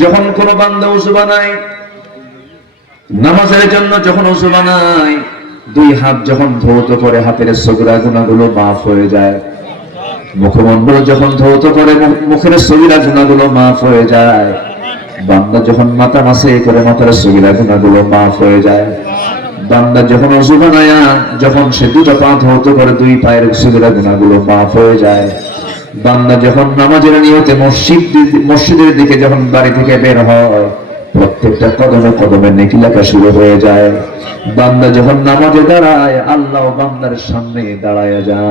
যখন কোন বান্দা ওযু বানায়, নামাজের জন্য যখন ওযু বানায়, দুই হাত যখন ধৌত করে হাতের সগীরা গুনাহগুলো মাফ হয়ে যায়। মুখমণ্ডল যখন ধৌত করে মুখের সগীরা গুনাহগুলো মাফ হয়ে যায়। বান্দা যখন মাথা মাসে করে মাথার সগীরা গুনাহগুলো মাফ হয়ে যায়। বান্দা যখন ওযু বানায়, যখন সে দুটো পা ধৌত করে দুই পায়ের সগীরা গুনাহগুলো মাফ হয়ে যায়। বান্দা যখন নামাজের নিয়তে মসজিদের দিকে যখন বাড়ি থেকে বের হয়, প্রত্যেকটা কদমে কদমে নেকি লেখা শুরু হয়ে যায়। বান্দা যখন নামাজে দাঁড়ায়, আল্লাহ বান্দার সামনে দাঁড়ায় যায়।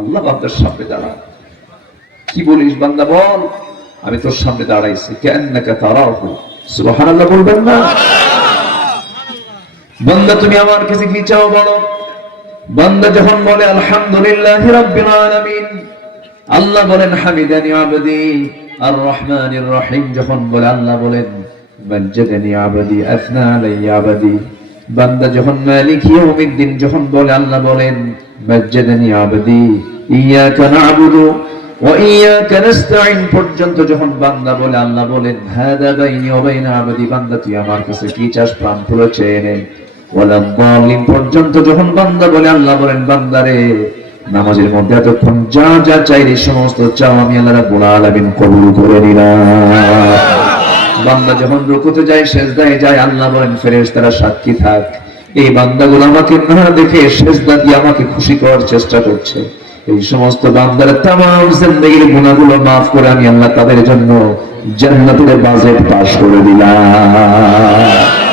আল্লাহ বান্দার সামনে দাঁড়ায়। কি বলিস বান্দা? বল, আমি তোর সামনে দাঁড়াইছি। কান্নাকা তারাহু, সুবহানাল্লাহ বলবেন না? বান্দা তুমি আমার কাছে কি চাও বলো? বান্দা যখন বলে আলহামদুলিল্লাহি রাব্বিল আলামিন, আল্লাহ বলেন হামিদানি আবদি। আর রহমানির রহিম যখন বলে, আল্লাহ বলেন মাজ্জাদানি আবদি আথনা আলাইয়া আবদি। বান্দা যখন মালিক ইয়াউমিদ্দিন যখন বলে, আল্লাহ বলেন মাজ্জাদানি আবদি ইয়াকা না'বুদু ওয়া ইয়াকা নাস্তাঈন পর্যন্ত যখন বান্দা বলে, আল্লাহ বলেন হাদা বাইনি ওয়া বাইনা আবদি। বান্দা তুই আমার কাছে কি চাস প্রাণ খুলে চেয়ে নে। ওয়ালা যালিম পর্যন্ত যখন বান্দা বলে, আল্লাহ বলেন বান্দারে নামাজের মধ্যে এতক্ষণ যা যা চাইলে সমস্ত চাও আমি আল্লাহ রাব্বুল আলামিন কবুল করে নিলাম। বান্দা যখন রুকুতে যায়, সিজদায় যায়, আল্লাহ বলেন ফেরেশতারা সাক্ষী থাক, এই বান্দাগুলো আমাকে না দেখে সিজদা দিয়ে আমাকে খুশি করার চেষ্টা করছে। এই সমস্ত বান্দারা তামাম জিন্দেগীর গুনাহগুলো মাফ করে আমি আল্লাহ তাদের জন্য জান্নাতের বাজেট পাস করে দিলাম।